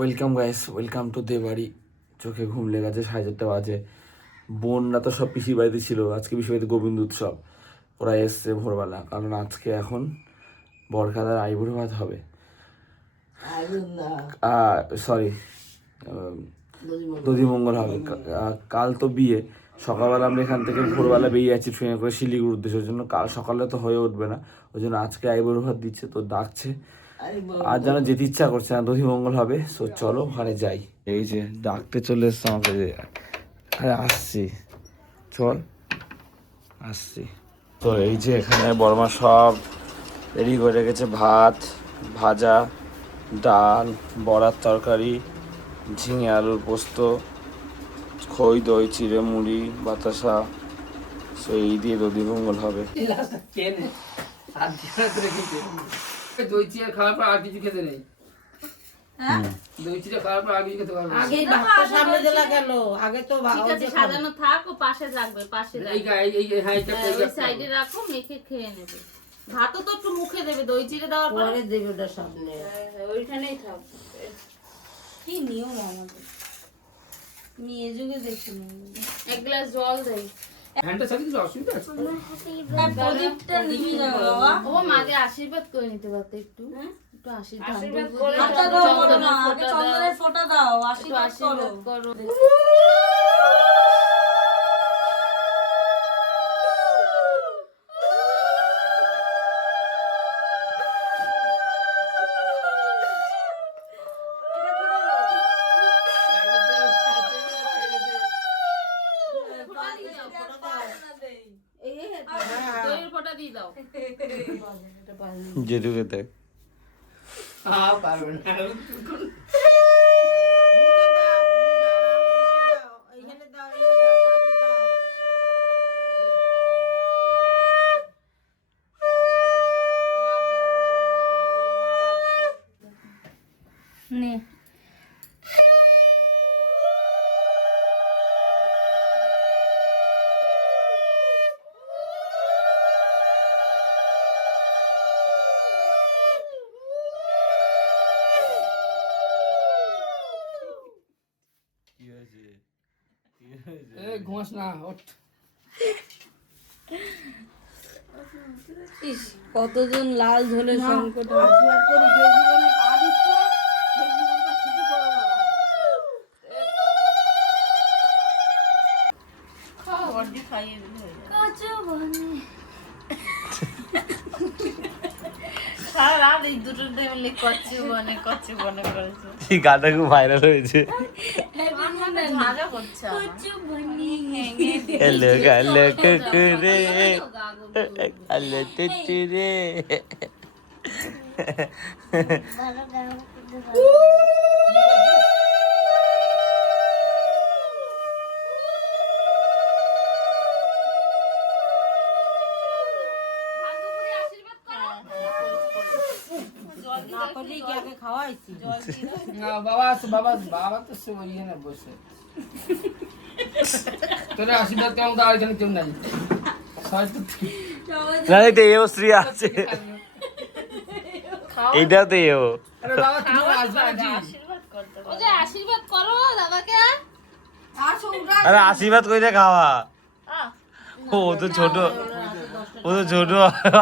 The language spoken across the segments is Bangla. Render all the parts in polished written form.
Welcome guys, welcome to Debari. চোখে ঘুম লেগেছে, 4:30 বাজে। বোনরা তো সব পিসির বাড়িতে ছিল, আজকে পিসির বাড়িতে গোবিন্দ উৎসব। ওরা এসছে ভোরবেলা, কারণ আজকে এখন বরখাদার আইবুড়ো ভাত হবে। সরি, দধিমঙ্গল হবে। কাল তো বিয়ে। সকালবেলা আমরা এখান থেকে ভোরবেলা বেরিয়ে যাচ্ছি ট্রেনে করে শিলিগুড়ির উদ্দেশ্যে। ওই জন্য কাল সকালে তো হয়ে উঠবে না, ওই জন্য আজকে আইবুড়ো ভাত দিচ্ছে, তো ডাকছে। আর যেন যেতে ইচ্ছা করছে না, দধিমঙ্গল হবে। সো চলো ওখানে যাই। এই যে ডাকতে চলে এসছে আমাকে, যে আরে আসছি, চল আসছি। তো এই যে এখানে বর্মা সব রেডি করে রেখেছে, ভাত, ভাজা, ডাল, বড়ার তরকারি, ঝিঙে আলুর পোস্ত, খই, দই, চিড়ে, মুড়ি, বাতাসা। সো এই দিয়ে দধিমঙ্গল হবে। দই চিড়া খাওয়ার পর আর কিছু খেতে নেই। দই চিড়া খাওয়ার পর আর কিছু খেতে পারবে না। আগে ভাতটা সামনে দিলা কেন? আগে তো ঠিক আছে, সাজানো থাক, ও পাশে রাখবে, পাশে রাখবে। এই হাইটা ওই সাইডে রাখো, মেখে খেয়ে নেবে। ভাতও তো একটু মুখে দেবে, দই চিড়ে দেওয়ার পর পরে দেবে ওটা সামনে। ওইখানেই থাক। কি নিয়ম আমাদের, মেয়ে যুগে দেখি না। এক গ্লাস জল দেই। হ্যান্ডটা সাথে কিছু অসুবিধা আছে? প্রদীপটা নিবি না বাবা। ও মাকে আশীর্বাদ করে নিতে পারতো একটু। একটু আশীর্বাদ করে হাতটা দাও, বলো না, আগে চন্দনের ফোঁটা দাও, একটু আশীর্বাদ করো। করো। দইয়ের ফোঁটা দিয়ে দাও। যেটুকু দেখ। পারবে না। মুখে দাও, এইখানে দাও, পাশে দাও। নে এই ঘুমাস না, ওঠ। ইস, কতজন লাল ঝোলে সংকট আশীর্বাদ করি, যে জীবনে পা দিচ্ছ সেই জীবনটা ছুটি করো বাবা। সারা রাত এই দুটো মিলে কচ্ছু বনে করেছে। এই গানটা খুব ভাইরাল হয়েছে। ভাজা করছে হ্যালো গালো কুকুরে, হ্যালো টুটুরে। না করলে কি আগে খাওয়াইছি? না, বাবা আছে, বাবা তো সে ওই না বসে। তোরা আশীর্বাদ কেমন তো আর এখানে কেউ নাই। হয়তো না, এটা এও স্ত্রী আছে, এইটাও তো এও। আরে বাবা তুমি আসবে নাকি? ও যে আশীর্বাদ করো দাদাকে। আরে আশীর্বাদ করে খাওয়া। ও তো ছোট,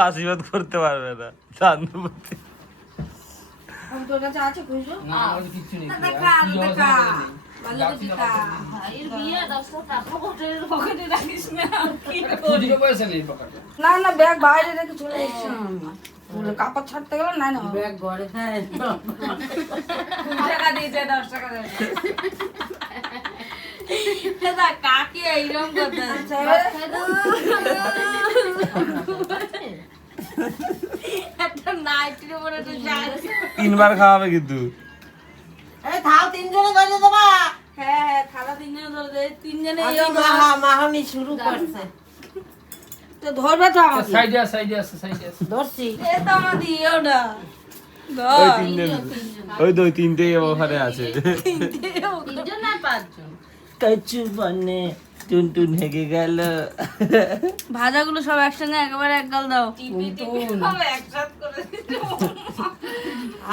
আশীর্বাদ করতে পারবে না। চান্দুপতি তোর কাছে আছে খুঁজো? না, আমার কিচ্ছু নেই। দেখা। ভাইয়ের বিয়ে 10 টাকা বটের পকেটে রাখিস না। খুচরো পয়সা নেই পকেটে। না ব্যাগ বাইরে রেখে চলে এসেছিলাম। কাপড় ছাড়তে গেল না ব্যাগ ঘরে। হ্যাঁ, 2 টাকা দিয়েছে, 10 টাকা দিয়েছে। কাকে এইরকম করতে একটা নাইটির উপরে একটা শাড়ি। 3 বার খাওয়াবে কিন্তু। এই থাল 3 জনে ধরে দেবা। হ্যাঁ, থালা 3 জনে ধরে দে। 3 জনে এই মাহানি শুরু করছে। তো ধরবে তো আমাকে। সাইডে আছে। ধরছি। এ তো আমাদের ইওটা। ওই 3 জন, ওই 2-3টেই ওখানে আছে। 3জন না 5জন। কচু বনে টুনটুন হেগে গেল। ভাজাগুলো সব একসঙ্গে একেবারে এক গাল দাও। সব একসাথে করে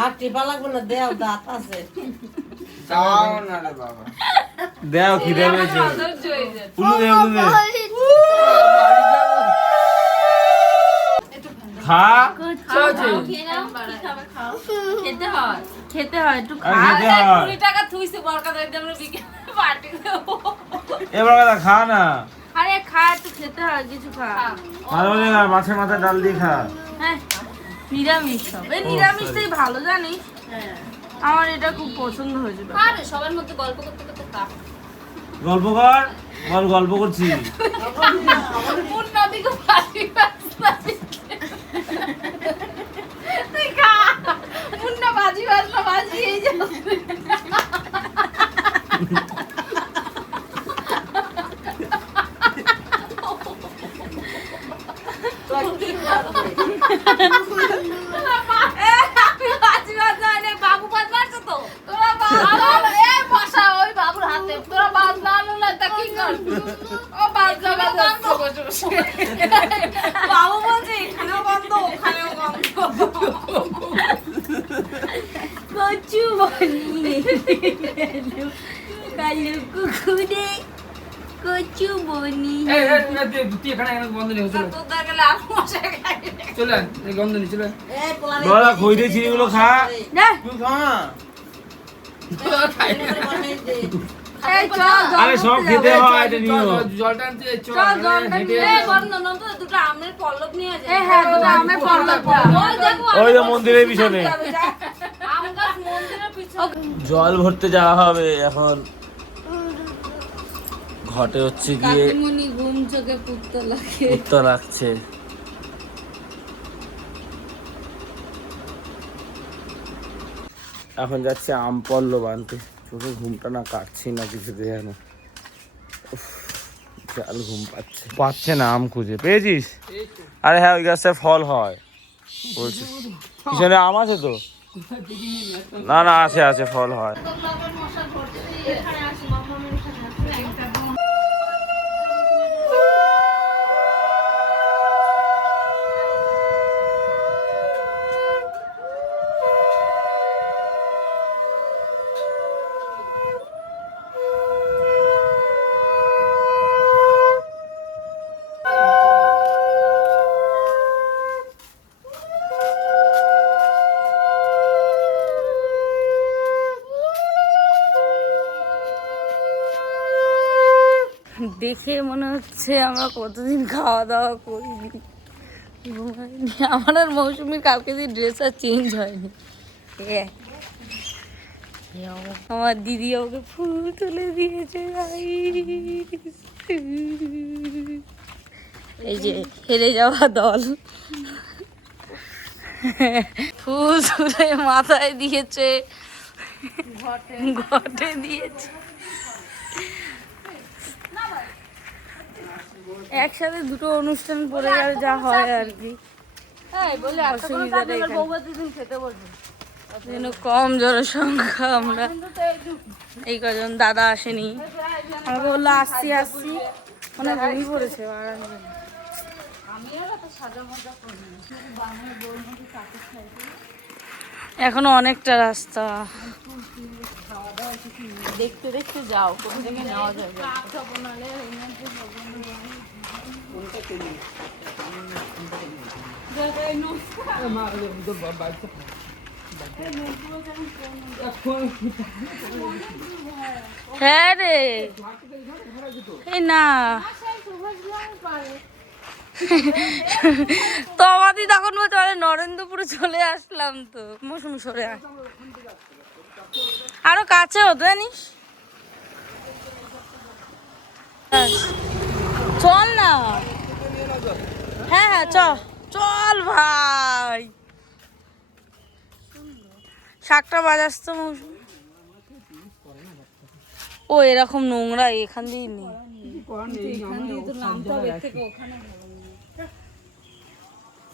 আর টিপা লাগবে না, দেও দাঁত আছে। যাও না রে বাবা। দেও খিদে পেয়েছে অধৈর্য হয়ে যায়। উলু দে খা খাও, খেয়ে নাও, কি খাবে খাও। খেতে হয় একটু আর খা। খেতে হয়। 20 টাকা থুইছে বরকাদের আমরা বিকেলে পার্টি দেবো। এবার কথা খা না আরে খা, একটু খেতে হয়, কিছু খা। ভালো লাগে না মাছের মাথা ডাল দিয়ে খা হ্যাঁ, নিরামিষ সব। এই নিরামিষটাই ভালো জানিস। আমার এটা খুব পছন্দ হয়েছে। আরে সবার মধ্যে গল্প করতে করতে খা। গল্প কর বল গল্প করছি কোন নদীকে ফাঁসি বাজনা তুই খা। মুন্না বাজি বাজনা বাজিয়ে যাও। বাজি বাজনা এনে বাবু বাজ মারছো তো তোরা বাবু এই বসা ওই বাবুর হাতে তোরা বাজ না না তা কি করবি ও বাজ বাজনা বসে বাবু বলছে এখানেও বন্ধ ওখানেও বন্ধ কচু বনি কালু কুকুরে কচু বনি এই তুই এখানে বন্ধ নেই চলে তোর গেলে আর মশা খাই চলে এই গন্ধ নেই চলে এই পোলা বলা খই দিয়ে চিনিগুলো খা না তুই খা না খাই না। এই চল আরে সব খেতে হয় এটা নিও জলটা আনতে চল চল জল হেঁটে এই বন্ধন তো দুটো আমের পল্লব নিয়ে যায় হ্যাঁ দুটো আমের পল্লব ওই দেখো ওই যে মন্দিরের পিছনে আম গাছ মন্দিরের পিছনে জল ভরতে যাওয়া হবে এখন ঘটে হচ্ছে গিয়ে কাকিমুনি ঘুম চোখে পুত্ত লাগে উত্তর লাগছে এখন যাচ্ছে আম পল্লব আনতে চোখে ঘুমটা না কাটছি না কিছুতে যেন চাল ঘুম পাচ্ছে না আম খুঁজে পেয়েছিস আরে হ্যাঁ ওই গাছটা ফল হয় বলছি পিছনে আম আছে তো না না আছে আছে ফল হয় দেখে মনে হচ্ছে আমরা কতদিন খাওয়া দাওয়া করিনি ঘুমাইনি। আমার আর মৌসুমীর কালকে দিয়ে ড্রেস আর চেঞ্জ হয়নি আমার দিদি ওকে ফুল তুলে দিয়েছে এই যে হেরে যাওয়া দল ফুল তুলে মাথায় দিয়েছে ঘটে দিয়েছে একসাথে দুটো অনুষ্ঠান পড়ে গেলে যা হয় আর কি যেন কম জনসংখ্যা আমরা এই কজন দাদা আসেনি আমাকে বললো আসছি আসছি মানে ঘুমি পড়েছে এখনো অনেকটা রাস্তা দেখতে দেখতে যাও কোথা থেকে নেওয়া যাবে হ্যাঁ রে এই না তোমাদের তখন বলতে পারে নরেন্দ্রপুরে চলে আসলাম তো মৌসুমি সরে আস আরো কাছে হতো জানিস চল না হ্যাঁ হ্যাঁ চল ভাই শাকটা বাজাস তো মৌসুমি ও এরকম নোংরা এখান দিয়ে নেই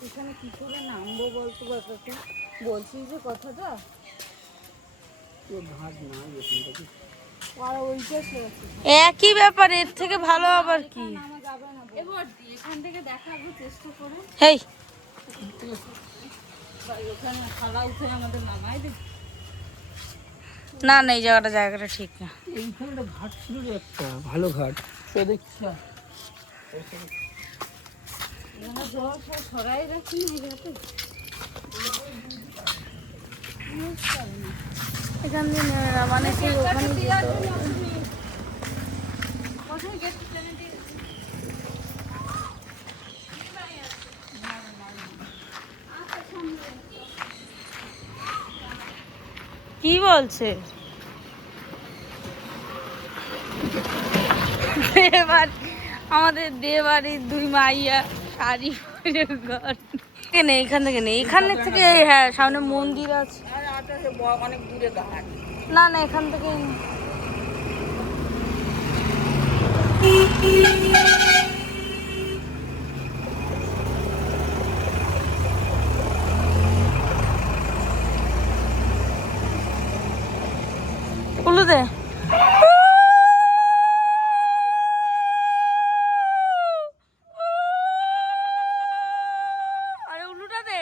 এখানে কি করে নামবো বলতো ব্যাপারটা বলছিস যে কথাটা একই ব্যাপার এর থেকে ভালো আবার কি এখান থেকে দেখাবো চেষ্টা করে হেই ওখানে খালা উঠে আমাদের নামাই দে না না এই জায়গাটা ঠিক না। এইখানটা ঘাট ছিল রে একটা ভালো ঘাট, তো দেখছি এখান দিয়ে নেবে না, মানে সেই ওখানে যেতে হবে। কি বলছে? আমাদের দেবাড়ির 2 মাইয়া শাড়ি পরে ঘর নেই, এখান থেকে নেই, এখানের থেকে হ্যাঁ সামনে মন্দির আছে, অনেক দূরে ঘাট। না না এখান থেকে উলুদে আরে উলুটা দে।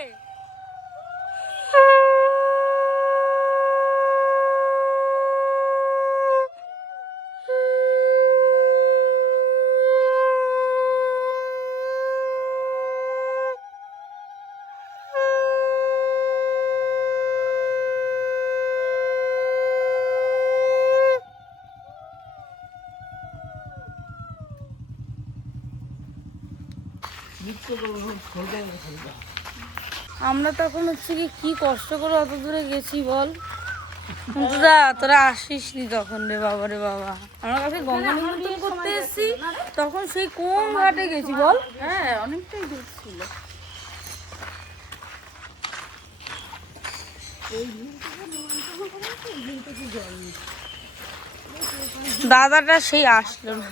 আমরা তখন হচ্ছে কি কষ্ট করে অত দূরে গেছি বল। তোরা তোরা আসিস নি তখন রে বাবা রে বাবা, আমরা কাছে গঙ্গা নিমন্ত্রণ করতে এসেছি তখন সেই কোন ঘাটে গেছি বল। হ্যাঁ অনেকটাই দূর ছিল। দাদাটা সেই আসলো না,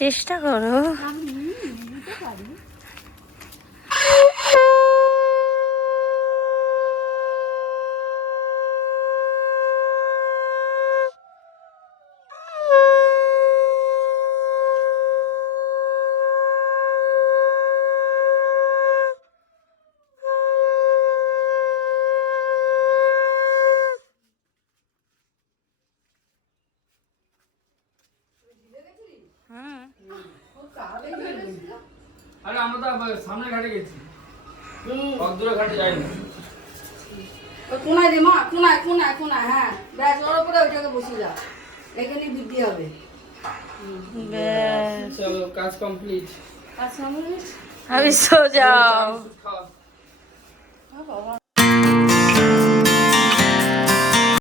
চেষ্টা করো। আরে আমরা তো সামনে ঘাটে গেছি, দূরে ঘাটে যাইনি। কোনায় দে মা, কোনায় কোনায় কোনায়, হ্যাঁ ব্যাস ওর উপরে ওইটাকে বসিয়ে দাও, এখানেই বৃদ্ধি হবে। চলো কাজ কমপ্লিট। আর সামনে আমি সো যাও। খাওয়া